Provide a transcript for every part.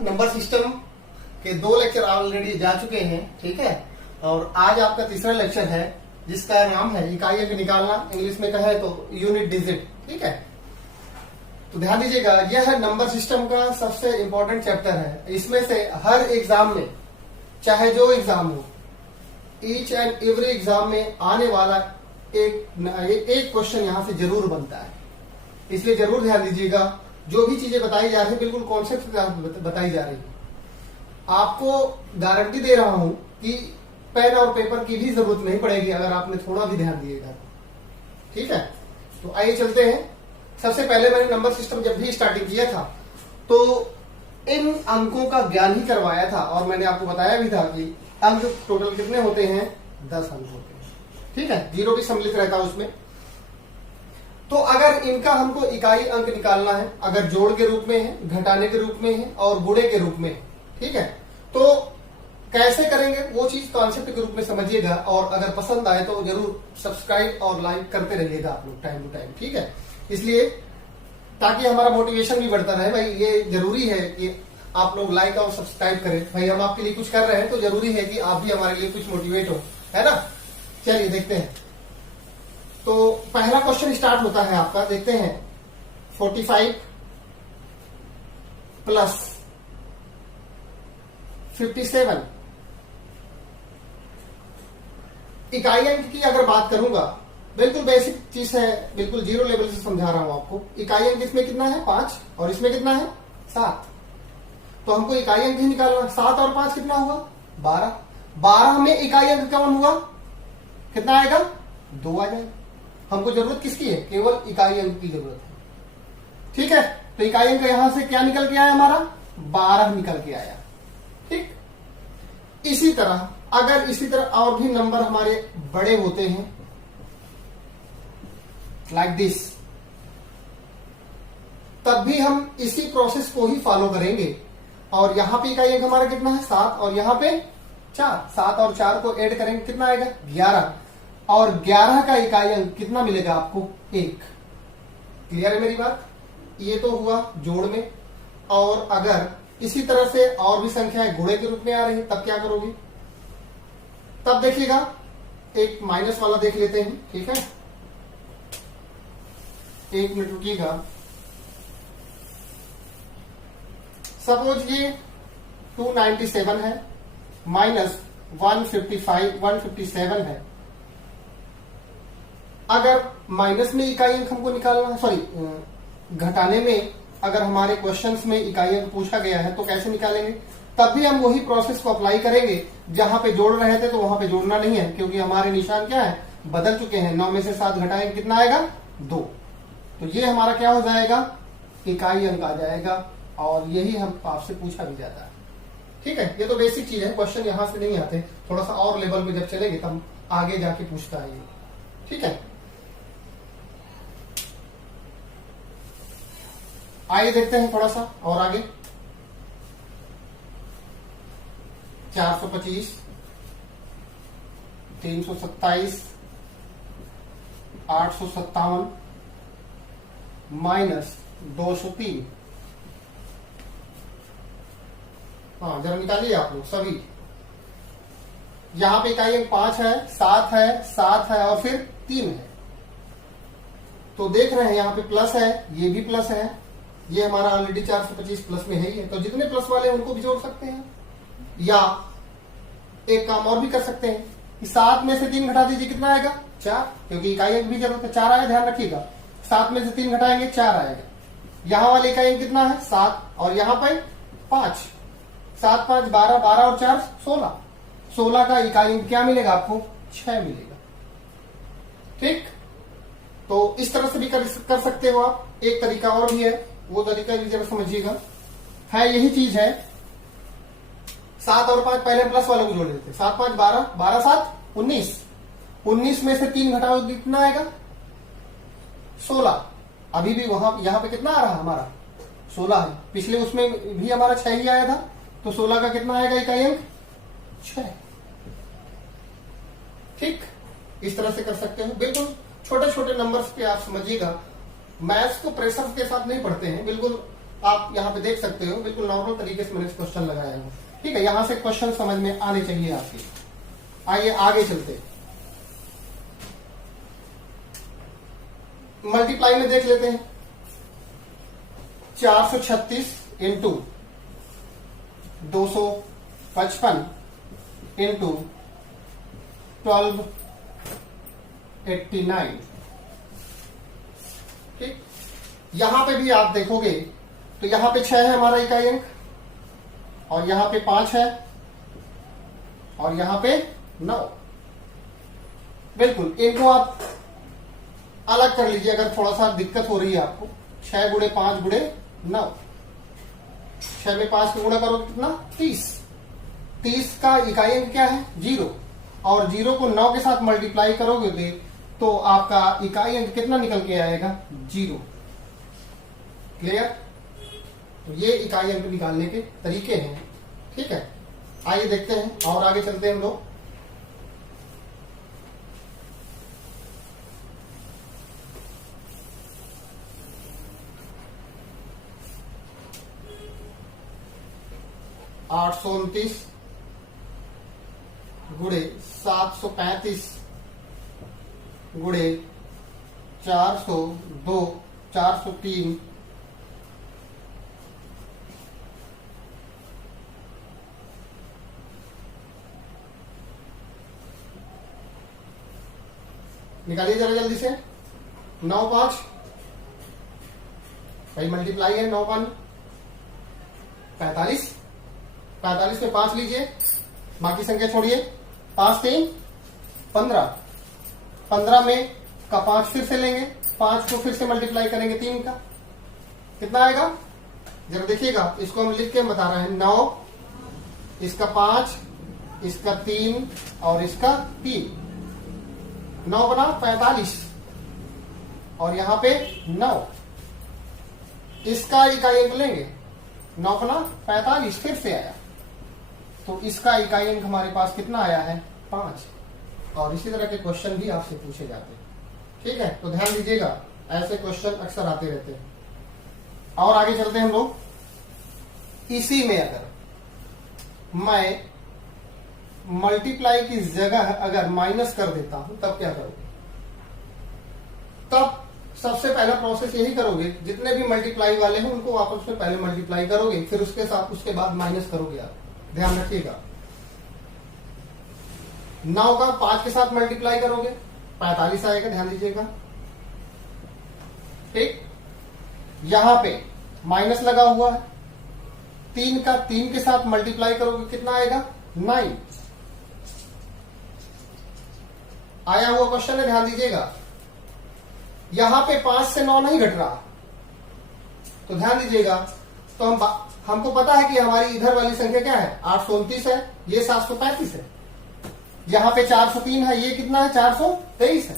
Number system के 2 lecture already जा चुके हैं, ठीक है। और आज आपका तीसरा लेक्चर है जिसका नाम है इकाई अंक निकालना, इंग्लिश में कहे तो यूनिट डिजिट, ठीक है। तो ध्यान दीजिएगा, यह नंबर सिस्टम का सबसे इंपॉर्टेंट चैप्टर है। इसमें से हर एग्जाम में, चाहे जो एग्जाम हो, ईच एंड एवरी एग्जाम में आने वाला एक क्वेश्चन यहां से जरूर बनता है। इसलिए जरूर ध्यान दीजिएगा, जो भी चीजें बताई जा रही है बिल्कुल कॉन्सेप्ट के साथ बताई जा रही है। आपको गारंटी दे रहा हूं कि पेन और पेपर की भी जरूरत नहीं पड़ेगी अगर आपने थोड़ा भी ध्यान दिएगा, ठीक है। तो आइए चलते हैं। सबसे पहले मैंने नंबर सिस्टम जब भी स्टार्टिंग किया था तो इन अंकों का ज्ञान ही करवाया था, और मैंने आपको बताया भी था कि अंक टोटल कितने होते हैं, 10 अंक होते हैं, ठीक है। 0 भी सम्मिलित रहता है उसमें। तो अगर इनका हमको इकाई अंक निकालना है, अगर जोड़ के रूप में है, घटाने के रूप में है और गुणे के रूप में है, ठीक है, तो कैसे करेंगे वो चीज कॉन्सेप्ट के रूप में समझिएगा। और अगर पसंद आए तो जरूर सब्सक्राइब और लाइक करते रहिएगा आप लोग टाइम टू टाइम, ठीक है। इसलिए ताकि हमारा मोटिवेशन भी बढ़ता रहे। भाई ये जरूरी है कि आप लोग लाइक और सब्सक्राइब करें। भाई हम आपके लिए कुछ कर रहे हैं तो जरूरी है कि आप भी हमारे लिए कुछ मोटिवेट हो, है ना। चलिए देखते हैं। तो पहला क्वेश्चन स्टार्ट होता है आपका, देखते हैं। 45 प्लस 57 इकाई अंक की अगर बात करूंगा, बिल्कुल बेसिक चीज है, बिल्कुल 0 लेवल से समझा रहा हूं आपको। इकाई अंक इसमें कितना है, 5, और इसमें कितना है, 7। तो हमको इकाई अंक ही निकालना। 7 और 5 कितना हुआ, 12। 12 में इकाई अंक कौन हुआ, कितना आएगा, 2 आ जाएगा। हमको जरूरत किसकी है, केवल इकाई अंक की जरूरत है, ठीक है। तो इकाई अंक यहां से क्या निकल के आया हमारा, 12 निकल के आया, ठीक। इसी तरह अगर इसी तरह और भी नंबर हमारे बड़े होते हैं लाइक दिस, तब भी हम इसी प्रोसेस को ही फॉलो करेंगे। और यहां पे इकाई अंक हमारा कितना है, 7, और यहां पे 4। 7 और 4 को ऐड करेंगे कितना आएगा, 11। और 11 का इकाई अंक कितना मिलेगा आपको, 1। क्लियर है मेरी बात। ये तो हुआ जोड़ में। और अगर इसी तरह से और भी संख्याएं गुणे के रूप में आ रही है तब क्या करोगे, तब देखिएगा एक माइनस वाला देख लेते हैं, ठीक है। 1 मिनट रुकिएगा। सपोज ये 297 है माइनस 157 है। अगर माइनस में इकाई अंक हमको निकालना, सॉरी घटाने में अगर हमारे क्वेश्चंस में इकाई अंक पूछा गया है तो कैसे निकालेंगे, तब भी हम वही प्रोसेस को अप्लाई करेंगे। जहां पे जोड़ रहे थे तो वहां पे जोड़ना नहीं है, क्योंकि हमारे निशान क्या है, बदल चुके हैं। 9 में से 7 घटाएंगे कितना आएगा, 2। तो ये हमारा क्या हो जाएगा, इकाई अंक आ जाएगा। और यही हम आपसे पूछा भी जाता है, ठीक है। ये तो बेसिक चीज है, क्वेश्चन यहां से नहीं आते, थोड़ा सा और लेवल में जब चलेंगे तब आगे जाके पूछता है ये, ठीक है। आइए देखते हैं थोड़ा सा और आगे। 425, 327, 857 माइनस 203। हाँ जरा निकालिए आप लोग सभी। यहां पे इकाई अंक 5 है, 7 है, 7 है और फिर 3 है। तो देख रहे हैं यहां पे प्लस है, ये भी प्लस है, ये हमारा ऑलरेडी 425 प्लस में है ही है। तो जितने प्लस वाले हैं उनको भी जोड़ सकते हैं, या एक काम और भी कर सकते हैं कि 7 में से 3 घटा दीजिए, कितना आएगा, 4, क्योंकि इकाई अंक भी जरूरत है, 4 आएगा, ध्यान रखिएगा। 7 में से 3 घटाएंगे 4 आएगा। यहां वाले इकाई अंक कितना है, 7, और यहां पे 5। 7, 5, 12, 12 और 4 16। 16 का इकाई अंक क्या मिलेगा आपको, 6 मिलेगा, ठीक। तो इस तरह से भी कर सकते हो आप। एक तरीका और भी है, वो तरीका भी जरा समझिएगा, है यही चीज है। 7 और 5 पहले प्लस वालों को जोड़ देते, 7, 5, 12, 12, 7, 19। 19 में से 3 घटाओ कितना आएगा, 16। अभी भी वहां यहां पे कितना आ रहा हमारा, 16 है। पिछले उसमें भी हमारा 6 ही आया था, तो 16 का कितना आएगा इकाई अंक, 6, ठीक। इस तरह से कर सकते हो। बिल्कुल छोटे छोटे नंबर्स पे आप समझिएगा, मैथ्स को प्रेशर के साथ नहीं पढ़ते हैं, बिल्कुल आप यहाँ पे देख सकते हो, बिल्कुल नॉर्मल तरीके से मैंने क्वेश्चन लगाया हूँ। ठीक है, यहां से क्वेश्चन समझ में आने चाहिए आपके। आइए आगे चलते, मल्टीप्लाई में देख लेते हैं। 436 इंटू 255 इंटू 1289। ठीक, यहां पे भी आप देखोगे तो यहां पे 6 है हमारा इकाई अंक, और यहां पे 5 है, और यहां पे 9। बिल्कुल इनको आप अलग कर लीजिए अगर थोड़ा सा दिक्कत हो रही है आपको। 6 गुणे 5 गुणे 9, 6 में 5 को गुणा करो कितना, 30। 30 का इकाई अंक क्या है, 0, और 0 को 9 के साथ मल्टीप्लाई करोगे तो आपका इकाई अंक कितना निकल के आएगा, 0। क्लियर? तो ये इकाई अंक निकालने के तरीके हैं। ठीक है, आइए देखते हैं और आगे चलते हैं हम लोग। आठ 829 गुणे 735 गुणे 402 403 निकालिए जरा जल्दी से। 9 5 भाई मल्टीप्लाई है, 9 5 45, 45 में 5 लीजिए, बाकी संख्या छोड़िए। 5 3 15, 15 में का 5 फिर से लेंगे, 5 को फिर से मल्टीप्लाई करेंगे 3 का, कितना आएगा जरा देखिएगा। इसको हम लिख के बता रहे हैं, 9, इसका 5, इसका 3 और इसका 3, 9 बना 45, और यहां पे 9, इसका इकाई अंक लेंगे, 9 बना 45 फिर से आया, तो इसका इकाई अंक हमारे पास कितना आया है, 5। और इसी तरह के क्वेश्चन भी आपसे पूछे जाते हैं। ठीक है, तो ध्यान दीजिएगा, ऐसे क्वेश्चन अक्सर आते रहते हैं। और आगे चलते हैं हम लोग। इसी में अगर मैं मल्टीप्लाई की जगह अगर माइनस कर देता हूं तब क्या करोगे? तब सबसे पहला प्रोसेस यही करोगे, जितने भी मल्टीप्लाई वाले हैं उनको आपस में पहले मल्टीप्लाई करोगे, फिर उसके साथ उसके बाद माइनस करोगे आप। ध्यान रखिएगा, 9 का 5 के साथ मल्टीप्लाई करोगे 45 आएगा, ध्यान दीजिएगा। ठीक, यहां पे माइनस लगा हुआ है, 3 का 3 के साथ मल्टीप्लाई करोगे कितना आएगा, 9। आया हुआ क्वेश्चन है, ध्यान दीजिएगा। यहां पे 5 से 9 नहीं घट रहा, तो ध्यान दीजिएगा। तो हमको पता है कि हमारी इधर वाली संख्या क्या है, 829 है, ये 735 है। यहां पे 403 है, ये कितना है, 423 है।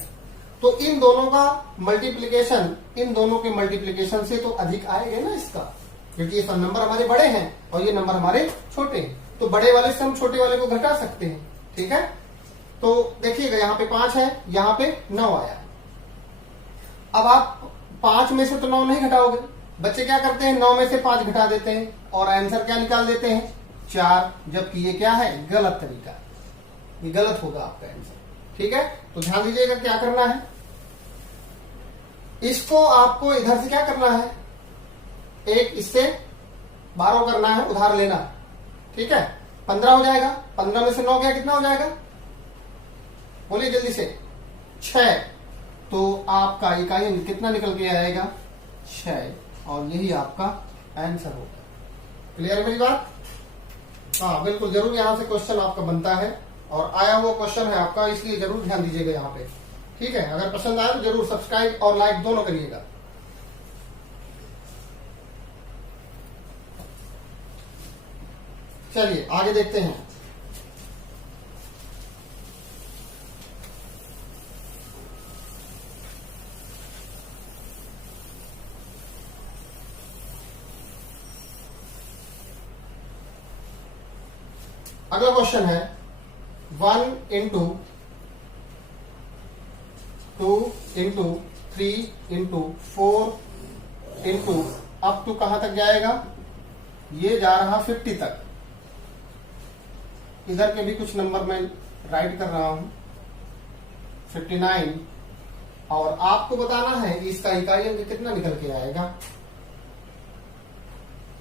तो इन दोनों का मल्टीप्लीकेशन, इन दोनों के मल्टीप्लीकेशन से तो अधिक आएगा ना इसका, क्योंकि ये सब नंबर हमारे बड़े हैं और ये नंबर हमारे छोटे हैं, तो बड़े वाले से हम छोटे वाले को घटा सकते हैं। ठीक है, तो देखिएगा यहां पे 5 है, यहां पे 9 आया। अब आप 5 में से तो 9 नहीं घटाओगे, बच्चे क्या करते हैं, 9 में से 5 घटा देते हैं और आंसर क्या निकाल देते हैं, 4, जबकि ये क्या है, गलत तरीका, ये गलत होगा आपका आंसर। ठीक है, तो ध्यान दीजिएगा क्या करना है, इसको आपको इधर से क्या करना है, एक इससे 12 करना है, उधार लेना। ठीक है, 15 हो जाएगा, 15 में से 9 गया, कितना हो जाएगा, बोलिए जल्दी से, 6। तो आपका इकाई अंक कितना निकल के आएगा, 6, और यही आपका आंसर होगा। क्लियर है मेरी बात? हाँ बिल्कुल, जरूर यहां से क्वेश्चन आपका बनता है और आया हुआ क्वेश्चन है आपका, इसलिए जरूर ध्यान दीजिएगा यहाँ पे। ठीक है, अगर पसंद आए तो जरूर सब्सक्राइब और लाइक दोनों करिएगा। चलिए आगे देखते हैं। अगला क्वेश्चन है 1 into 2 into 3 into 4 into up to कहां तक जाएगा, ये जा रहा 50 तक। इधर के भी कुछ नंबर मैं राइट कर रहा हूं, 59। और आपको बताना है इसका इकाई अंक कितना निकल के आएगा,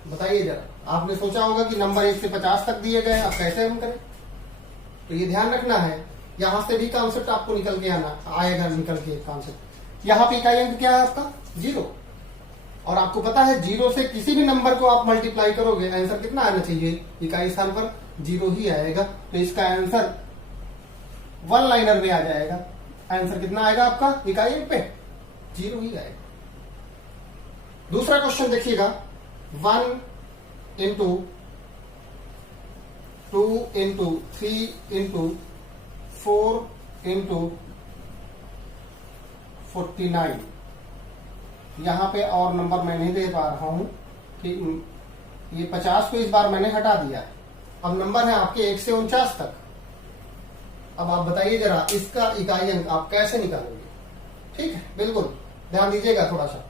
बताइए जरा। आपने सोचा होगा कि नंबर 1 से 50 तक दिए गए, अब कैसे हम करें। तो ये ध्यान रखना है, यहां से भी कॉन्सेप्ट आपको निकल के आएगा निकल के कॉन्सेप्ट। यहां पे इकाई अंक क्या है आपका, 0। और आपको पता है 0 से किसी भी नंबर को आप मल्टीप्लाई करोगे, आंसर कितना आना चाहिए, इकाई स्थान पर 0 ही आएगा। तो इसका आंसर वन लाइनर में आ जाएगा। आंसर कितना आएगा आपका इकाई अंक पे, 0 ही आएगा। दूसरा क्वेश्चन देखिएगा, 1 इंटू 2 इंटू 3 इंटू 4 इंटू 49। यहां पे और नंबर मैं नहीं दे पा रहा हूं कि ये 50 को इस बार मैंने हटा दिया। अब नंबर है आपके 1 से 49 तक। अब आप बताइए जरा इसका इकाई अंक आप कैसे निकालोगे। ठीक है, बिल्कुल ध्यान दीजिएगा थोड़ा सा।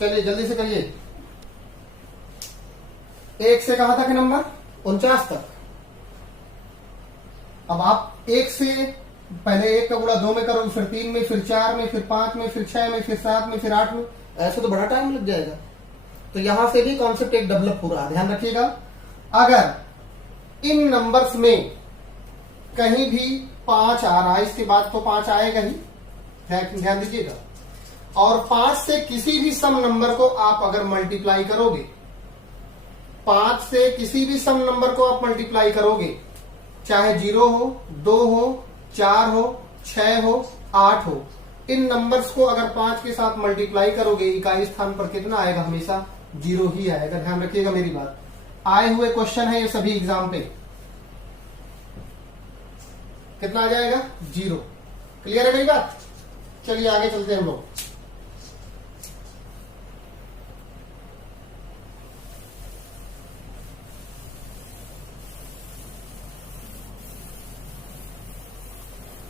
चलिए जल्दी से करिए। 1 से कहां तक है नंबर, 49 तक। अब आप 1 से पहले 1 का गुणा 2 में करो, फिर 3 में, फिर 4 में, फिर 5 में, फिर 6 में, फिर 7 में, फिर 8 में, ऐसे तो बड़ा टाइम लग जाएगा। तो यहां से भी कॉन्सेप्ट एक डेवलप हो रहा है, ध्यान रखिएगा। अगर इन नंबर्स में कहीं भी 5 आ रहा है, इसके बाद तो 5 आएगा ही, ध्यान दीजिएगा। और 5 से किसी भी सम नंबर को आप अगर मल्टीप्लाई करोगे, 5 से किसी भी सम नंबर को आप मल्टीप्लाई करोगे, चाहे 0 हो, 2 हो, 4 हो, 6 हो, 8 हो, इन नंबर्स को अगर 5 के साथ मल्टीप्लाई करोगे, इकाई स्थान पर कितना आएगा, हमेशा 0 ही आएगा। ध्यान रखिएगा मेरी बात। आए हुए क्वेश्चन है ये सभी एग्जाम पे। कितना आ जाएगा, 0। क्लियर है मेरी बात। चलिए आगे चलते हैं हम लोग।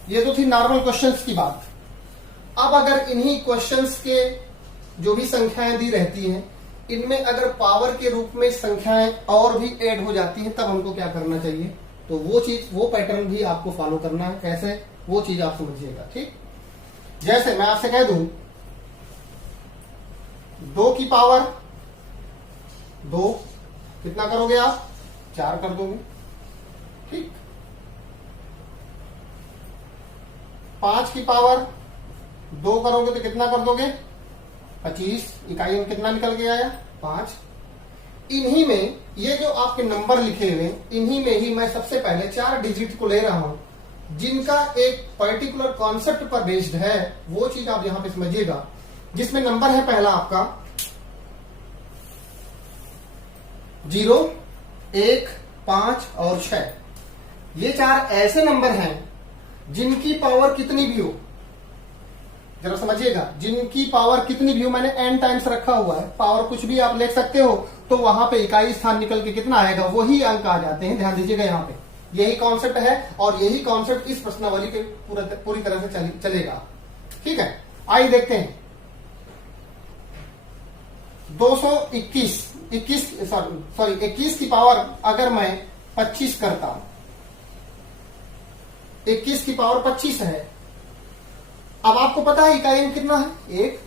ये तो थी नॉर्मल क्वेश्चंस की बात। अब अगर इन्हीं क्वेश्चंस के जो भी संख्याएं दी रहती हैं, इनमें अगर पावर के रूप में संख्याएं और भी ऐड हो जाती हैं, तब हमको क्या करना चाहिए। तो वो चीज, वो पैटर्न भी आपको फॉलो करना है। कैसे, वो चीज आप समझिएगा। ठीक, जैसे मैं आपसे कह दूं 2 की पावर 2, कितना करोगे आप, 4 कर दोगे। ठीक, 5 की पावर 2 करोगे तो कितना कर दोगे, 25। इकाई में कितना निकल के आया, 5। इन्हीं में ये जो आपके नंबर लिखे हुए, इन्हीं में ही मैं सबसे पहले 4 डिजिट को ले रहा हूं, जिनका एक पर्टिकुलर कॉन्सेप्ट पर बेस्ड है। वो चीज आप यहां पे समझिएगा, जिसमें नंबर है पहला आपका 0, 1, 5 और 6। ये 4 ऐसे नंबर हैं जिनकी पावर कितनी भी हो, जरा समझिएगा, जिनकी पावर कितनी भी हो, मैंने n टाइम्स रखा हुआ है, पावर कुछ भी आप ले सकते हो, तो वहां पे इकाई स्थान निकल के कितना आएगा, वही अंक आ जाते हैं। ध्यान दीजिएगा, यहाँ पे यही कॉन्सेप्ट है और यही कॉन्सेप्ट इस प्रश्नावली पे पूरी तरह से चलेगा। ठीक है, आइए देखते हैं। 21 की पावर अगर मैं 25 करता हूं, 21 की पावर 25 है। अब आपको पता है इकाई अंक कितना है, 1।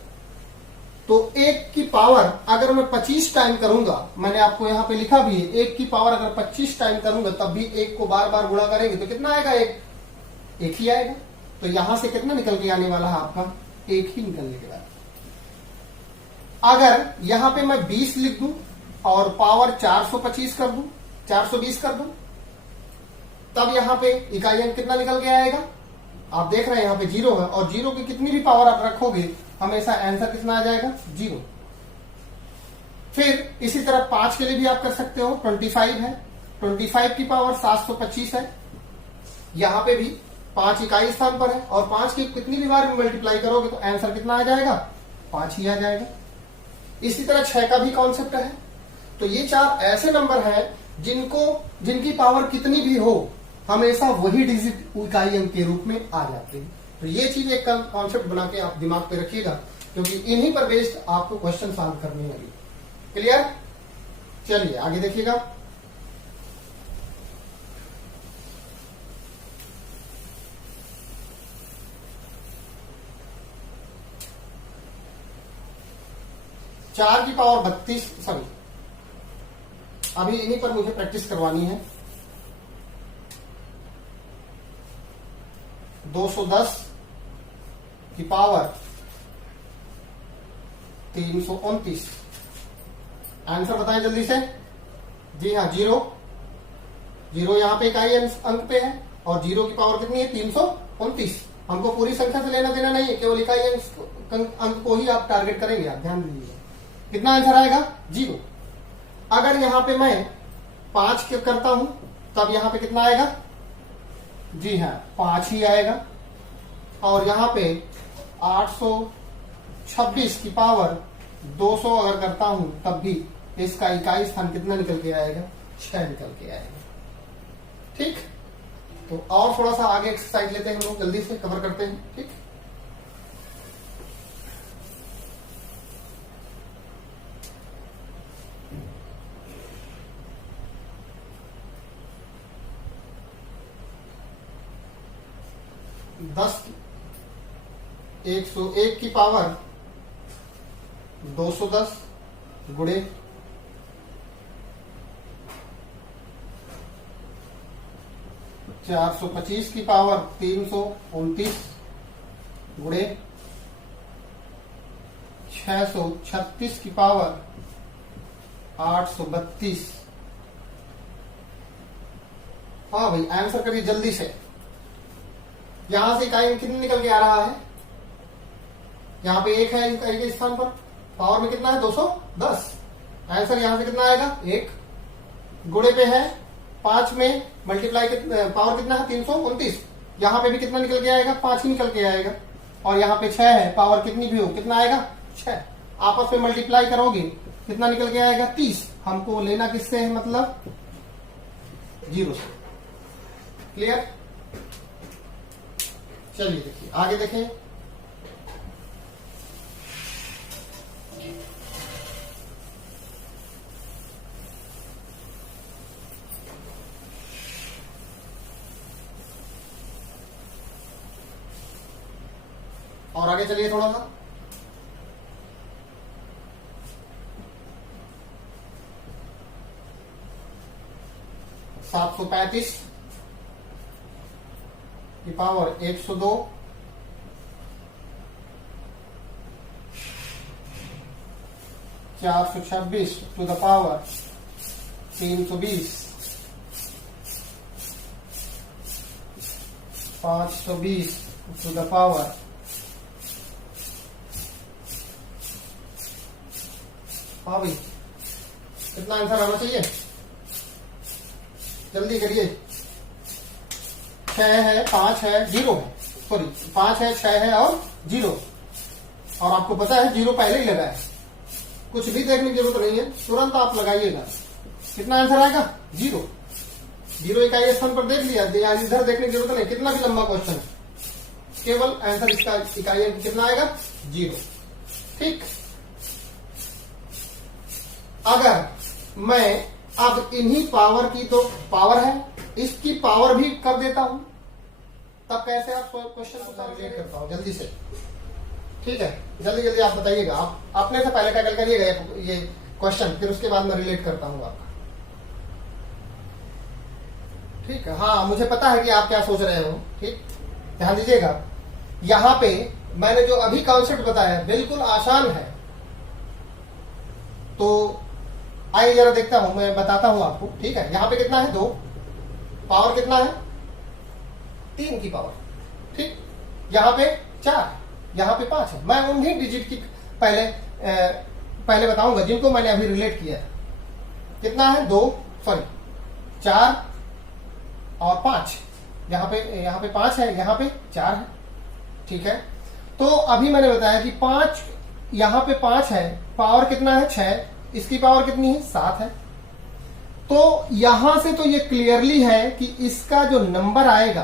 तो 1 की पावर अगर मैं 25 टाइम करूंगा, मैंने आपको यहां पे लिखा भी है, 1 की पावर अगर 25 टाइम करूंगा तब भी 1 को बार बार गुणा करेंगे तो कितना आएगा, 1 ही आएगा। तो यहां से कितना निकल के आने वाला है आपका, 1 ही निकलने के बाद। अगर यहां पे मैं 20 लिख दूं और पावर 425 कर दूं, 420 कर दूं, तब यहां पे इकाई अंक कितना निकल के आएगा। आप देख रहे हैं यहां पे 0 है, और 0 की कितनी भी पावर आप रखोगे, हमेशा आंसर कितना आ जाएगा, 0। फिर इसी तरह 5 के लिए भी आप कर सकते हो, 25 है, 25 की पावर 725 है। यहां पे भी 5 इकाई स्थान पर है, और 5 की कितनी भी बार मल्टीप्लाई करोगे तो आंसर कितना आ जाएगा, 5 ही आ जाएगा। इसी तरह 6 का भी कॉन्सेप्ट है। तो ये 4 ऐसे नंबर हैं जिनकी पावर कितनी भी हो, हमेशा वही डिजिट इकाई अंक के रूप में आ जाते हैं। तो ये चीज एक कॉन्सेप्ट बना के आप दिमाग पे रखिएगा, क्योंकि इन्हीं पर बेस्ड आपको क्वेश्चन सॉल्व करने होंगे। क्लियर? चलिए आगे देखिएगा। चार की पावर 32, सॉरी अभी इन्हीं पर मुझे प्रैक्टिस करवानी है। 210 की पावर 329। आंसर बताएं जल्दी से। जी हाँ, जीरो यहां पे इकाई अंक पे है और जीरो की पावर कितनी है? 329। हमको पूरी संख्या से लेना देना नहीं है, केवल इकाई अंक को ही आप टारगेट करेंगे। आप ध्यान दीजिए कितना आंसर आएगा? जीरो। अगर यहां पे मैं 5 करता हूं तब यहां पे कितना आएगा? जी हाँ, 5 ही आएगा। और यहां पे 826 की पावर 200 अगर करता हूं तब भी इसका इकाई स्थान कितना निकल के आएगा? 6 निकल के आएगा। ठीक, तो और थोड़ा सा आगे एक्सरसाइज लेते हैं, हम लोग जल्दी से कवर करते हैं। ठीक, दस 101 की पावर 210 गुणे 425 की पावर 329 गुणे 636 की पावर 832। हाँ भाई, आंसर करिए जल्दी से। यहां से इकाई कितनी निकल के आ रहा है? यहां पे 1 है इकाई के स्थान पर, पावर में कितना है? 210। आंसर यहां से कितना आएगा? 1। गुणे पे है 5 में मल्टीप्लाई पावर कितना है? 329। यहां पे भी कितना निकल के आएगा? 5 ही निकल के आएगा। और यहां पे 6 है, पावर कितनी भी हो कितना आएगा? 6। आपस में मल्टीप्लाई करोगे कितना निकल के आएगा? 30। हमको लेना किससे है? मतलब 0 से। क्लियर? चलिए देखिए आगे देखें। और आगे चलिए थोड़ा सा। सात 735 की power 102 426 to the power 320 520 to the power 5। कितना आंसर आना चाहिए? जल्दी करिए। 6 है, 5 है, 0 है, सॉरी 5 है, 6 है और 0। और आपको पता है 0 पहले ही लगा है, कुछ भी देखने की जरूरत नहीं है, तुरंत आप लगाइएगा। कितना आंसर आएगा? 0। 0 इकाई स्थान पर देख लिया, इधर देखने की जरूरत नहीं। कितना भी लंबा क्वेश्चन, केवल आंसर इसका इकाई कितना आएगा? 0। ठीक, अगर मैं अब इन्हीं पावर की तो पावर है, इसकी पावर भी कर देता हूं, तब कैसे आप क्वेश्चन को रिलेट करता हूं? जल्दी से। ठीक है, जल्दी जल्दी आप बताइएगा। आप अपने से पहले टैकल करिएगा ये क्वेश्चन, फिर उसके बाद मैं रिलेट करता हूं आपका। ठीक है, हाँ मुझे पता है कि आप क्या सोच रहे हो। ठीक, ध्यान दीजिएगा। यहां पे मैंने जो अभी कॉन्सेप्ट बताया बिल्कुल आसान है, तो आइए जरा देखता हूं, मैं बताता हूं आपको। ठीक है, यहां पे कितना है? 2। पावर कितना है? 3 की पावर। ठीक, यहां पे 4, यहां पे 5 है। मैं उन्हीं डिजिट की पहले बताऊंगा जिनको मैंने अभी रिलेट किया है। कितना है? 4 और 5। यहां पे 5 है, यहां पे 4 है। ठीक है, तो अभी मैंने बताया कि 5, यहां पे 5 है, पावर कितना है? 6, इसकी पावर कितनी है? 7 है। तो यहां से तो ये क्लियरली है कि इसका जो नंबर आएगा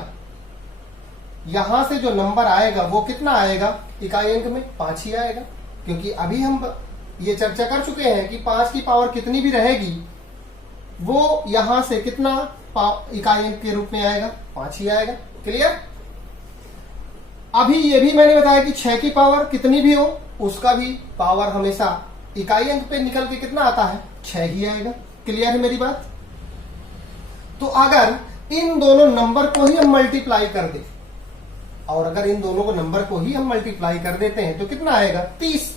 यहां से जो नंबर आएगा वो कितना आएगा इकाई अंक में 5 ही आएगा, क्योंकि अभी हम ये चर्चा कर चुके हैं कि 5 की पावर कितनी भी रहेगी वो यहां से कितना इकाई अंक के रूप में आएगा 5 ही आएगा। क्लियर। अभी ये भी मैंने बताया कि 6 की पावर कितनी भी हो उसका भी पावर हमेशा इकाई अंक पे निकल के कितना आता है 6 ही आएगा। क्लियर है मेरी बात। तो अगर इन दोनों नंबर को ही हम मल्टीप्लाई कर दें, और अगर इन दोनों को नंबर को ही हम मल्टीप्लाई कर देते हैं तो कितना आएगा 30।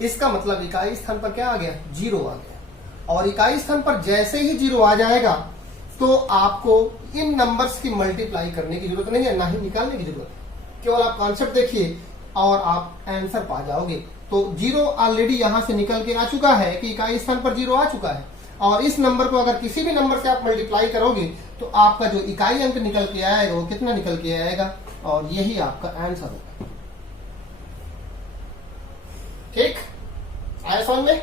इसका मतलब इकाई स्थान पर क्या आ गया 0 आ गया। और इकाई स्थान पर जैसे ही 0 आ जाएगा तो आपको इन नंबर्स की मल्टीप्लाई करने की जरूरत नहीं है, ना ही निकालने की जरूरत है। केवल आप कॉन्सेप्ट देखिए और आप आंसर पा जाओगे। तो 0 ऑलरेडी यहां से निकल के आ चुका है कि इकाई स्थान पर 0 आ चुका है, और इस नंबर को अगर किसी भी नंबर से आप मल्टीप्लाई करोगे तो आपका जो इकाई अंक निकल के आएगा वो कितना निकल के आएगा, और यही आपका आंसर होगा। ठीक आया समझ में।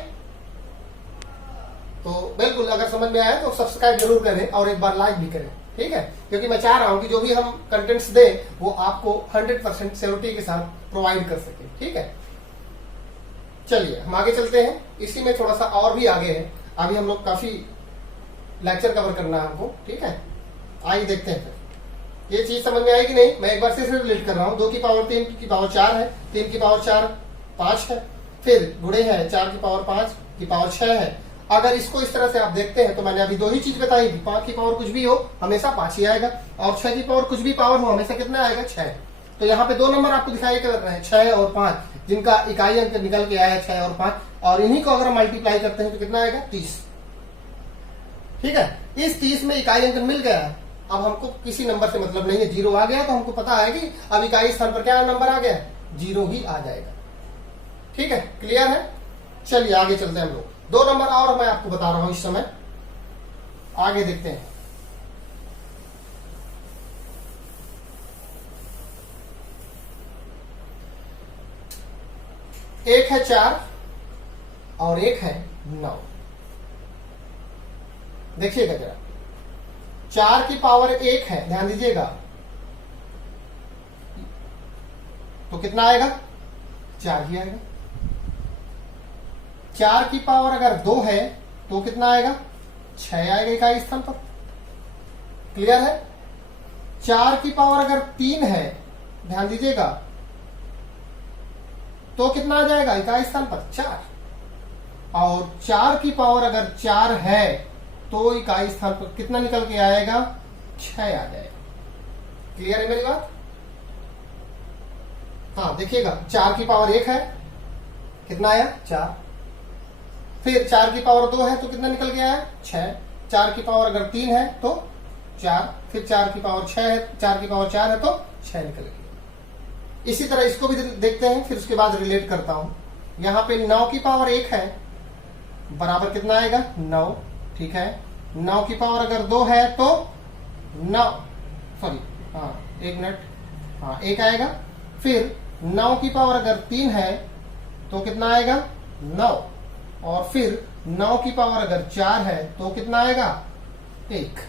तो बिल्कुल अगर समझ में आया तो सब्सक्राइब जरूर करें और एक बार लाइक भी करें। ठीक है, क्योंकि मैं चाह रहा हूं कि जो भी हम कंटेंट्स दें वो आपको 100% सिक्योरिटी के साथ प्रोवाइड कर सके। ठीक है, चलिए हम आगे चलते हैं। इसी में थोड़ा सा और भी आगे है, अभी हम लोग काफी लेक्चर कवर करना है हमको। ठीक है, आइए देखते हैं फिर ये चीज समझ में आएगी नहीं। मैं एक बार से रिलेट कर रहा हूँ। 2 की पावर 3 की पावर 4 है, 3 की पावर 4 5 है, फिर गुणे है 4 की पावर 5 की पावर 6 है। अगर इसको इस तरह से आप देखते हैं तो मैंने अभी 2 ही चीज बताई थी, 5 की पावर कुछ भी हो हमेशा 5 ही आएगा, और 6 की पावर कुछ भी पावर हो हमेशा कितना आएगा 6। तो यहाँ पे 2 नंबर आपको दिखाई कर रहे हैं 6 और 5, जिनका इकाई अंक निकल के आया है 6 और 5, और इन्हीं को अगर मल्टीप्लाई करते हैं तो कितना आएगा 30। ठीक है, इस 30 में इकाई अंक मिल गया। अब हमको किसी नंबर से मतलब नहीं है, 0 आ गया तो हमको पता है कि अब इकाई स्थान पर क्या नंबर आ गया 0 ही आ जाएगा। ठीक है, क्लियर है। चलिए आगे चलते हैं हम लोग। 2 नंबर और मैं आपको बता रहा हूं इस समय, आगे देखते हैं। एक है 4 और एक है 9। देखिएगा जरा, 4 की पावर 1 है, ध्यान दीजिएगा, तो कितना आएगा 4 ही आएगा। 4 की पावर अगर 2 है तो कितना आएगा 6 आएगा इकाई स्थान पर। क्लियर है। 4 की पावर अगर 3 है, ध्यान दीजिएगा, तो कितना आ जाएगा इकाई स्थान पर 4, और 4 की पावर अगर 4 है तो इकाई स्थान पर कितना निकल के आएगा 6 आ जाएगा। क्लियर है मेरी बात। हाँ देखिएगा, 4 की पावर 1 है, कितना आया 4, फिर 4 की पावर 2 है तो कितना निकल के आया 6, 4 की पावर अगर 3 है तो 4, फिर 4 की पावर 6 है, 4 की पावर 4 है तो 6 निकल गया। इसी तरह इसको भी देखते हैं, फिर उसके बाद रिलेट करता हूं। यहां पे 9 की पावर 1 है, बराबर कितना आएगा 9। ठीक है, 9 की पावर अगर 2 है तो 9, सॉरी हाँ 1 मिनट, हाँ 1 आएगा। फिर 9 की पावर अगर 3 है तो कितना आएगा 9, और फिर 9 की पावर अगर 4 है तो कितना आएगा 1।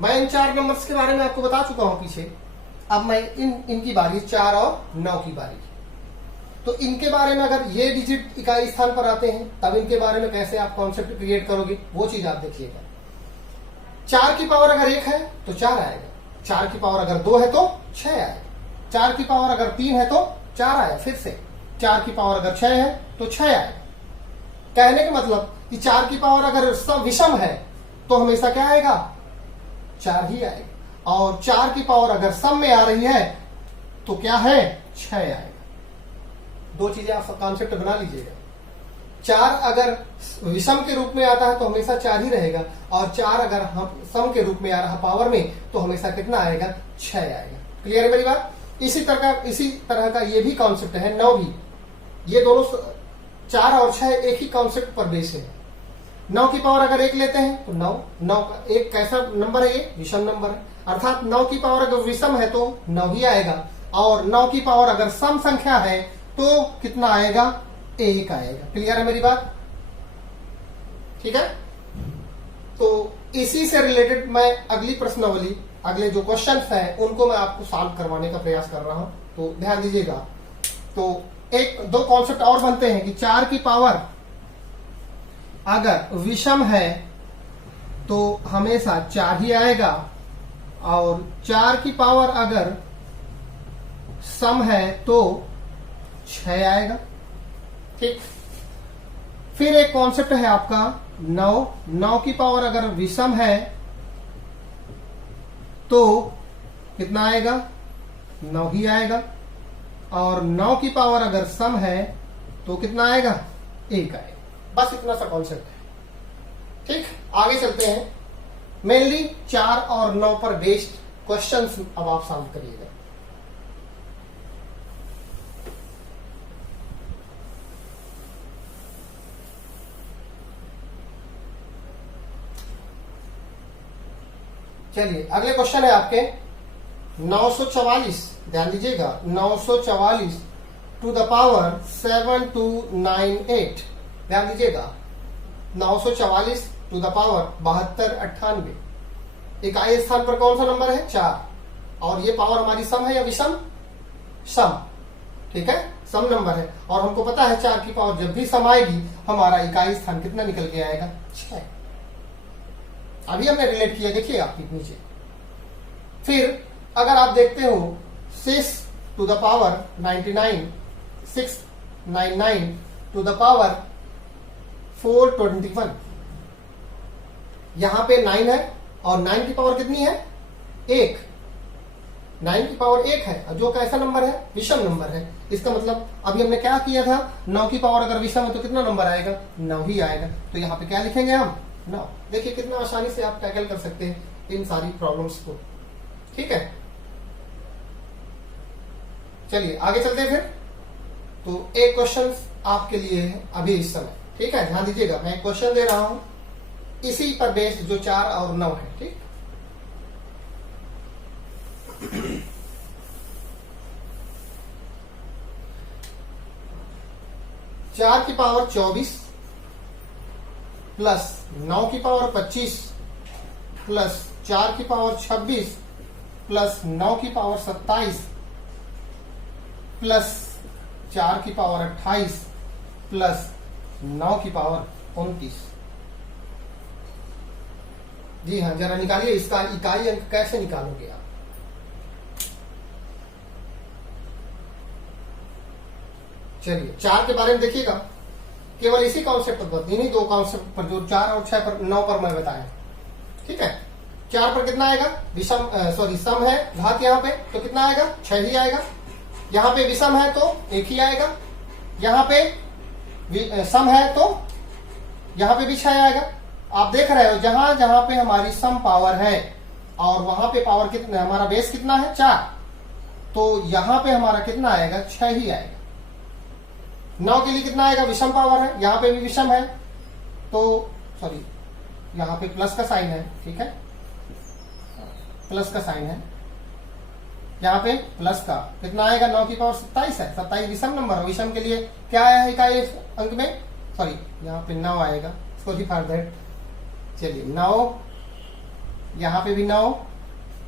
मैं इन 4 नंबर्स के बारे में आपको बता चुका हूं पीछे। अब मैं इनकी बारी 4 और 9 की बारी, तो इनके बारे में अगर ये डिजिट इकाई स्थान पर आते हैं तब इनके बारे में कैसे आप कॉन्सेप्ट क्रिएट करोगे वो चीज आप देखिएगा। 4 की पावर अगर 1 है तो 4 आएगा, 4 की पावर अगर 2 है तो 6 आएगा, 4 की पावर अगर 3 है तो 4 आया, फिर से 4 की पावर अगर 6 है तो 6 आएगा। कहने का मतलब कि 4 की पावर अगर सब विषम है तो हमेशा क्या आएगा 4 ही आएगा, और 4 की पावर अगर सम में आ रही है तो क्या है 6 आएगा। 2 चीजें आप कॉन्सेप्ट बना लीजिएगा। 4 अगर विषम के रूप में आता है तो हमेशा 4 ही रहेगा, और 4 अगर हम सम के रूप में आ रहा पावर में तो हमेशा कितना आएगा 6 आएगा। क्लियर है मेरी बात। इसी तरह का ये भी कॉन्सेप्ट है 9 भी। ये दोनों 4 और 6 एक ही कॉन्सेप्ट पर बेस है। 9 की पावर अगर 1 लेते हैं तो 9 का एक कैसा नंबर है, ये विषम नंबर है, अर्थात 9 की पावर अगर विषम है तो 9 ही आएगा, और 9 की पावर अगर सम संख्या है तो कितना आएगा 1 आएगा। क्लियर है मेरी बात। ठीक है, तो इसी से रिलेटेड मैं अगली प्रश्नावली अगले जो क्वेश्चंस हैं उनको मैं आपको सॉल्व करवाने का प्रयास कर रहा हूं, तो ध्यान दीजिएगा। तो एक दो कॉन्सेप्ट और बनते हैं कि 4 की पावर अगर विषम है तो हमेशा 4 ही आएगा, और 4 की पावर अगर सम है तो 6 आएगा। ठीक। फिर एक कॉन्सेप्ट है आपका 9 की पावर अगर विषम है तो कितना आएगा, 9 ही आएगा, और 9 की पावर अगर सम है तो कितना आएगा, 1 आएगा। बस इतना सा कॉन्सेप्ट है। ठीक, आगे चलते हैं। मेनली 4 और 9 पर बेस्ड क्वेश्चंस अब आप सॉल्व करिएगा। चलिए अगले क्वेश्चन है आपके 944। ध्यान दीजिएगा, 944 टू द पावर 7298। ध्यान दीजिएगा, 944 टू द पावर 7298। इकाई स्थान पर कौन सा नंबर है, 4, और ये पावर हमारी सम है या विषम, सम। ठीक है, सम नंबर है, और हमको पता है 4 की पावर जब भी सम आएगी हमारा इकाई स्थान कितना निकल के आएगा, 6। अभी हमने रिलेट किया, देखिए आप नीचे। फिर अगर आप देखते हो 6 to the power 99, 699 to the power 421। यहां पे 9 है और 9 की पावर कितनी है, 1। 9 की पावर 1 है, जो कैसा नंबर है, विषम नंबर है। इसका मतलब अभी हमने क्या किया था, 9 की पावर अगर विषम है तो कितना नंबर आएगा, 9 ही आएगा। तो यहाँ पे क्या लिखेंगे हम, 9। देखिए कितना आसानी से आप टैकल कर सकते हैं इन सारी प्रॉब्लम्स को। ठीक है, चलिए आगे चलते हैं फिर। तो एक क्वेश्चन आपके लिए है अभी इस समय। ठीक है, ध्यान दीजिएगा, मैं एक क्वेश्चन दे रहा हूं इसी पर बेस्ड जो 4 और 9 है। ठीक, चार की पावर 24 प्लस 9 की पावर 25 प्लस 4 की पावर 26 प्लस 9 की पावर 27 प्लस 4 की पावर 28 प्लस 9 की पावर 29। जी हाँ, जरा निकालिए इसका इकाई अंक कैसे निकालोगे आप। चलिए 4 के बारे में देखिएगा, केवल इसी कॉन्सेप्ट पर, इन्हीं 2 कॉन्सेप्ट पर जो 4 और 6 पर 9 पर मैं बताया। ठीक है, 4 पर कितना आएगा, विषम सॉरी सम है, घात यहाँ पे तो कितना आएगा, 6 ही आएगा। यहाँ पे विषम है तो 1 ही आएगा। यहाँ पे सम है तो यहाँ पे भी 6 आएगा। आप देख रहे हो जहां जहां पे हमारी सम पावर है और वहां पे पावर कितना, हमारा बेस कितना है, 4, तो यहां पे हमारा कितना आएगा, 6 ही आएगा। 9 के लिए कितना आएगा, विषम पावर है, यहां पे भी विषम है तो सॉरी यहां पे प्लस का साइन है। ठीक है, प्लस का साइन है, यहाँ पे प्लस का कितना आएगा, 9 की पावर 27 है, 27 विषम नंबर है। विषम के लिए क्या आया है इकाई अंक में, सॉरी यहाँ पे 9 आएगा, सॉरी फॉर दैट। चलिए 9, यहाँ पे भी 9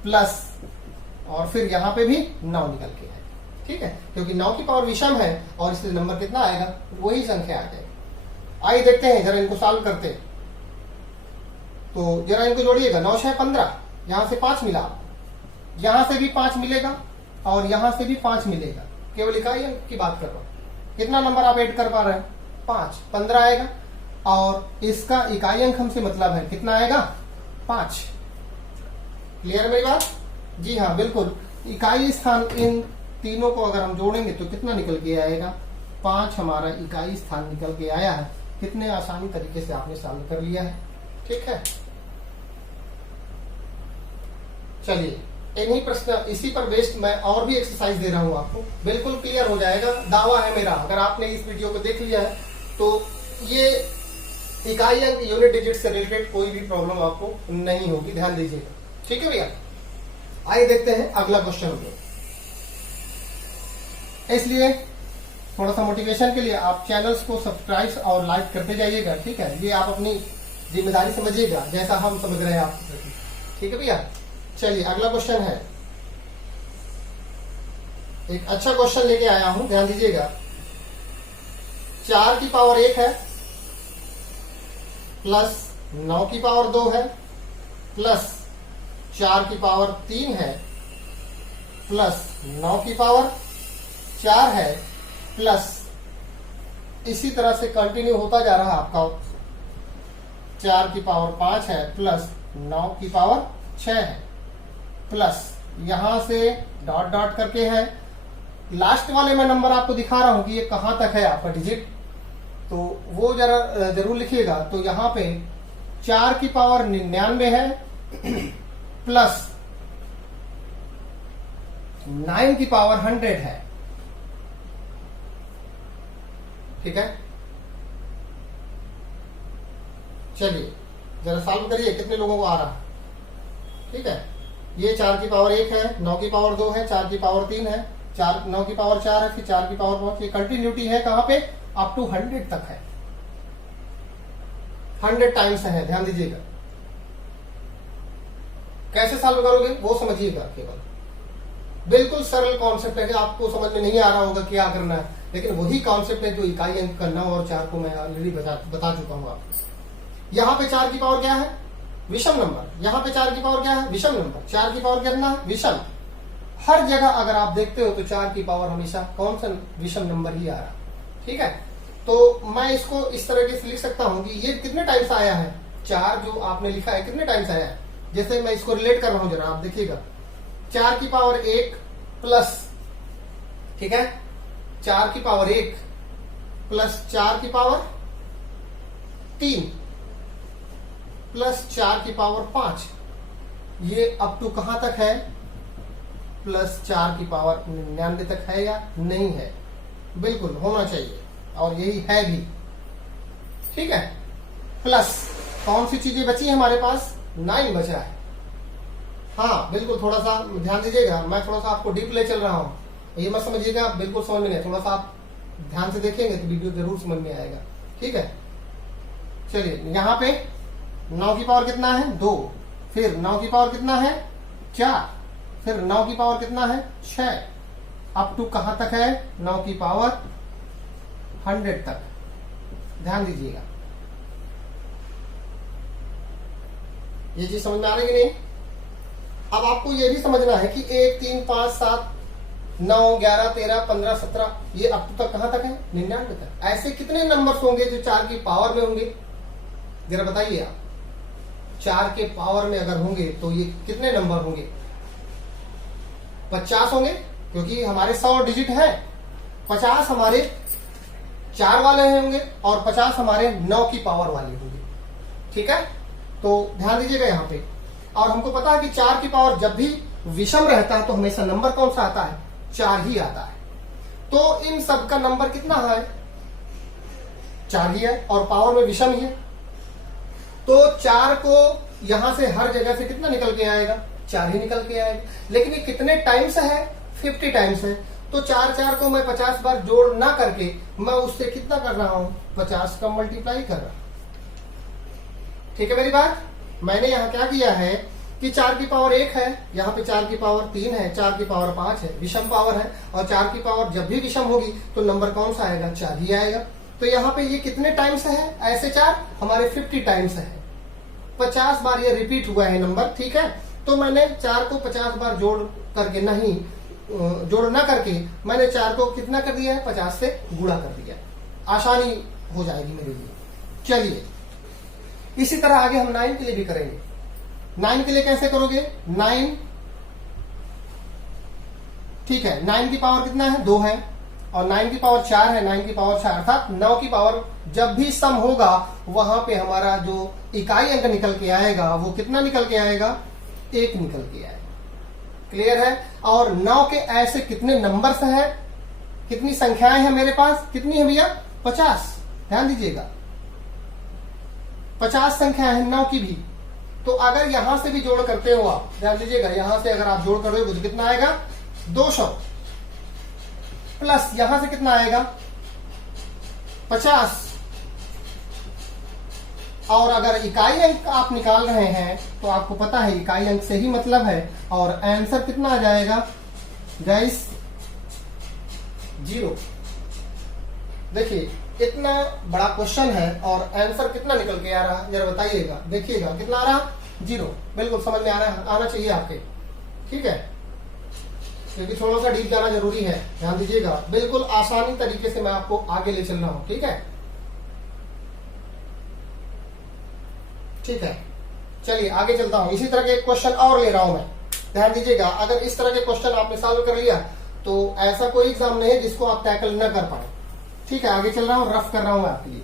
प्लस, और फिर यहाँ पे भी 9 निकल के आएगा। ठीक है, क्योंकि 9 की पावर विषम है और इसलिए नंबर कितना आएगा, वही संख्या आ जाएगी। आइए देखते हैं, जरा इनको सॉल्व करते हैं। तो जरा इनको जोड़िएगा, 9 6 15, यहां से 5 मिला, यहां से भी 5 मिलेगा और यहां से भी 5 मिलेगा। केवल इकाई अंक की बात कर रहा हूं, कितना नंबर आप ऐड कर पा रहे हैं, 5, 15 आएगा, और इसका इकाई अंक हमसे मतलब है कितना आएगा, 5। क्लियर मेरी बात, जी हाँ बिल्कुल। इकाई स्थान इन तीनों को अगर हम जोड़ेंगे तो कितना निकल के आएगा, 5 हमारा इकाई स्थान निकल के आया है। कितने आसानी तरीके से आपने सॉल्व कर लिया है। ठीक है, चलिए इन्हीं प्रश्न, इसी पर बेस्ड मैं और भी एक्सरसाइज दे रहा हूं आपको, बिल्कुल क्लियर हो जाएगा। दावा है मेरा, अगर आपने इस वीडियो को देख लिया है तो ये इकाई अंक यूनिट डिजिट से रिलेटेड कोई भी प्रॉब्लम आपको नहीं होगी। ध्यान दीजिएगा। ठीक है भैया, आइए देखते हैं अगला क्वेश्चन। इसलिए थोड़ा सा मोटिवेशन के लिए आप चैनल्स को सब्सक्राइब और लाइक करते जाइएगा। ठीक है, ये आप अपनी जिम्मेदारी समझिएगा, जैसा हम समझ रहे हैं आपके प्रति। ठीक है भैया, चलिए अगला क्वेश्चन है, एक अच्छा क्वेश्चन लेके आया हूं, ध्यान दीजिएगा। 4 की पावर 1 है प्लस 9 की पावर 2 है प्लस 4 की पावर 3 है प्लस 9 की पावर 4 है प्लस इसी तरह से कंटिन्यू होता जा रहा आपका 4 की पावर 5 है प्लस 9 की पावर 6 है प्लस यहां से डॉट डॉट करके है। लास्ट वाले में नंबर आपको दिखा रहा हूं कि ये कहां तक है आपका डिजिट, तो वो जरा जरूर लिखिएगा। तो यहां पे 4 की पावर 99 है प्लस 9 की पावर 100 है, ठीक है। चलिए जरा सॉल्व करिए, कितने लोगों को आ रहा, ठीक है। ये 4 की पावर 1 है, 9 की पावर 2 है, 4 की पावर 3 है, 9 की पावर 4 है, फिर 4 की पावर 5। ये कंटिन्यूटी है कहां पे, अप टू 100 तक है, 100 टाइम्स है, ध्यान दीजिएगा। कैसे सॉल्व करोगे वो समझिएगा, केवल बिल्कुल सरल कॉन्सेप्ट है कि आपको समझ में नहीं आ रहा होगा क्या करना है, लेकिन वही कॉन्सेप्ट है जो इकाई अंक का 9 और 4 को मैं ऑलरेडी बता चुका हूं आपको। यहां पे 4 की पावर क्या है, विषम नंबर। यहां पे 4 की पावर क्या है, विषम नंबर। 4 की पावर कितना है, विषम। हर जगह अगर आप देखते हो तो 4 की पावर हमेशा कौन सा विषम नंबर ही आ रहा, ठीक है। तो मैं इसको इस तरह से लिख सकता हूं कि ये कितने टाइम्स आया है, 4 जो आपने लिखा है कितने टाइम्स आया है। जैसे मैं इसको रिलेट कर रहा हूं, जरा आप देखिएगा। 4 की पावर 1 प्लस, ठीक है, 4 की पावर 1 प्लस 4 की पावर 3 प्लस 4 की पावर 5, ये अप टू कहां तक है, प्लस 4 की पावर 99 तक है या नहीं है, बिल्कुल होना चाहिए, और यही है भी, ठीक है। प्लस कौन सी चीजें बची है हमारे पास, 9 बचा है। हाँ बिल्कुल, थोड़ा सा ध्यान दीजिएगा, मैं थोड़ा सा आपको डीप ले चल रहा हूं, ये मत समझिएगा बिल्कुल समझ में नहीं, थोड़ा सा आप ध्यान से देखेंगे तो वीडियो जरूर समझ में आएगा, ठीक है। चलिए यहां पे 9 की पावर कितना है, 2, फिर 9 की पावर कितना है, 4, फिर 9 की पावर कितना है, 6, अप टू कहां तक है, 9 की पावर 100 तक, ध्यान दीजिएगा। ये चीज समझ में आ रही है कि नहीं। अब आपको ये भी समझना है कि 1, 3, 5, 7, 9, 11, 13, 15, 17, ये अप टू तक कहां तक है, 99 तक। ऐसे कितने नंबर्स होंगे जो 4 की पावर में होंगे, जरा बताइए आप। 4 के पावर में अगर होंगे तो ये कितने नंबर होंगे, 50 होंगे, क्योंकि हमारे 100 डिजिट है। 50 हमारे 4 वाले होंगे और 50 हमारे 9 की पावर वाले होंगे, ठीक है। तो ध्यान दीजिएगा यहां पे। और हमको पता है कि 4 की पावर जब भी विषम रहता है तो हमेशा नंबर कौन सा आता है, 4 ही आता है। तो इन सब का नंबर कितना है, 4 ही है, और पावर में विषम ही है। तो 4 को यहां से हर जगह से कितना निकल के आएगा, 4 ही निकल के आएगा। लेकिन ये कितने टाइम्स है, 50 टाइम्स है। तो 4 को मैं 50 बार जोड़ ना करके मैं उससे कितना कर रहा हूं, 50 का मल्टीप्लाई कर रहा हूं, ठीक है मेरी बात। मैंने यहां क्या किया है कि 4 की पावर 1 है, यहाँ पे 4 की पावर 3 है, 4 की पावर 5 है, विषम पावर है। और 4 की पावर जब भी विषम होगी तो नंबर कौन सा आएगा, 4 ही आएगा। तो यहाँ पे ये कितने टाइम्स है, ऐसे 4 हमारे 50 टाइम्स है, 50 बार ये रिपीट हुआ है नंबर, ठीक है। तो मैंने 4 को 50 बार जोड़ करके नहीं, जोड़ ना करके मैंने 4 को कितना कर दिया है, 50 से गुणा कर दिया, आसानी हो जाएगी मेरे लिए। चलिए इसी तरह आगे हम 9 के लिए भी करेंगे। 9 के लिए कैसे करोगे, 9, ठीक है, 9 की पावर कितना है, 2 है, और 9 की पावर 4 है, 9 की पावर 4, अर्थात 9 की पावर जब भी सम होगा वहां पे हमारा जो इकाई अंक निकल के आएगा वो कितना निकल के आएगा, 1 निकल के आएगा। क्लियर है। और 9 के ऐसे कितने नंबर्स हैं, कितनी संख्याएं हैं मेरे पास, कितनी है भैया, 50। ध्यान दीजिएगा 50 संख्या है 9 की भी। तो अगर यहां से भी जोड़ करते हो आप, ध्यान दीजिएगा, यहां से अगर आप जोड़ कर रहे हो तो कितना आएगा, 200, प्लस यहां से कितना आएगा, 50, और अगर इकाई अंक आप निकाल रहे हैं तो आपको पता है इकाई अंक से ही मतलब है, और आंसर कितना आ जाएगा गाइस 0। देखिए इतना बड़ा क्वेश्चन है और आंसर कितना निकल के आ रहा, जरा बताइएगा, देखिएगा कितना आ रहा 0। बिल्कुल समझ में आना चाहिए आपके, ठीक है, क्योंकि थोड़ा सा डीप जाना जरूरी है, ध्यान दीजिएगा। बिल्कुल आसानी तरीके से मैं आपको आगे ले चल रहा हूं, ठीक है, ठीक है। चलिए आगे चलता हूं, इसी तरह के क्वेश्चन और ले रहा हूं मैं, ध्यान दीजिएगा। अगर इस तरह के क्वेश्चन आपने सॉल्व कर लिया तो ऐसा कोई एग्जाम नहीं है जिसको आप टैकल न कर पाए, ठीक है। आगे चल रहा हूं, रफ कर रहा हूं मैं आपके लिए।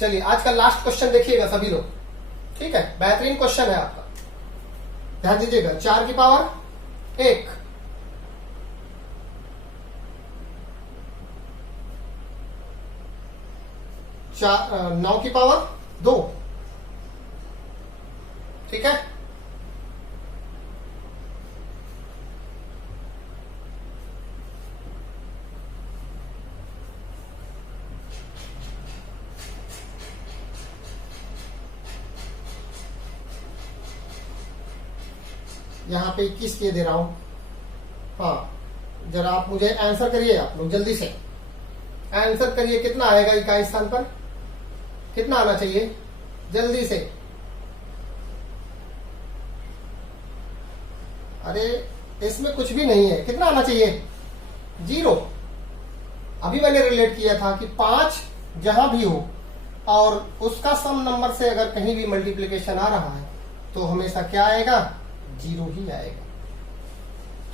चलिए आज का लास्ट क्वेश्चन देखिएगा सभी लोग, ठीक है, बेहतरीन क्वेश्चन है आपका, ध्यान दीजिएगा। 4 की पावर 1, 9 की पावर 2, ठीक है। यहाँ पे 21 के दे रहा हूं। हाँ जरा आप मुझे आंसर करिए, आप लोग जल्दी से आंसर करिए, कितना आएगा इकाई स्थान पर, कितना आना चाहिए जल्दी से। अरे इसमें कुछ भी नहीं है, कितना आना चाहिए 0। अभी मैंने रिलेट किया था कि 5 जहां भी हो और उसका सम नंबर से अगर कहीं भी मल्टीप्लिकेशन आ रहा है तो हमेशा क्या आएगा 0 ही आएगा,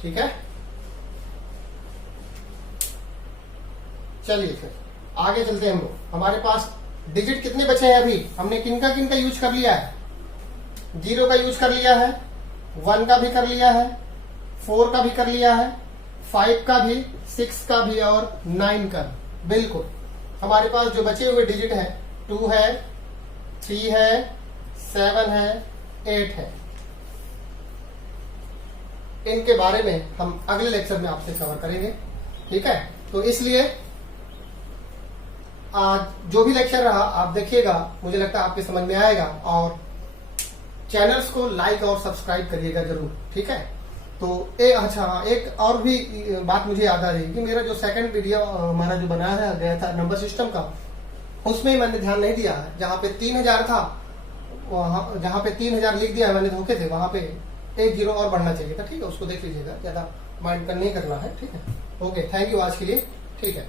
ठीक है। चलिए फिर आगे चलते हैं हम लोग। हमारे पास डिजिट कितने बचे हैं अभी, हमने किनका किनका यूज कर लिया है, 0 का यूज कर लिया है, 1 का भी कर लिया है, 4 का भी कर लिया है, 5 का भी, 6 का भी और 9 का भी। बिल्कुल हमारे पास जो बचे हुए डिजिट है 2 है, 3 है, 7 है, 8 है। इनके बारे में हम अगले लेक्चर में आपसे कवर करेंगे, ठीक है। तो इसलिए आज जो भी लेक्चर रहा आप देखिएगा, मुझे लगता है आपके समझ में आएगा, और चैनल्स को लाइक और सब्सक्राइब करिएगा जरूर, ठीक है। तो अच्छा एक और भी बात मुझे याद आ रही है कि मेरा जो सेकंड वीडियो हमारा जो बनाया गया था नंबर सिस्टम का, उसमें मैंने ध्यान नहीं दिया, जहां पे 3000 था, जहां पे 3000 लिख दिया मैंने धोखे से, वहां पे 1 0 और बढ़ना चाहिए था, ठीक है। उसको देख लीजिएगा, ज्यादा माइंड नहीं करना है, ठीक है। ओके, थैंक यू आज के लिए, ठीक है।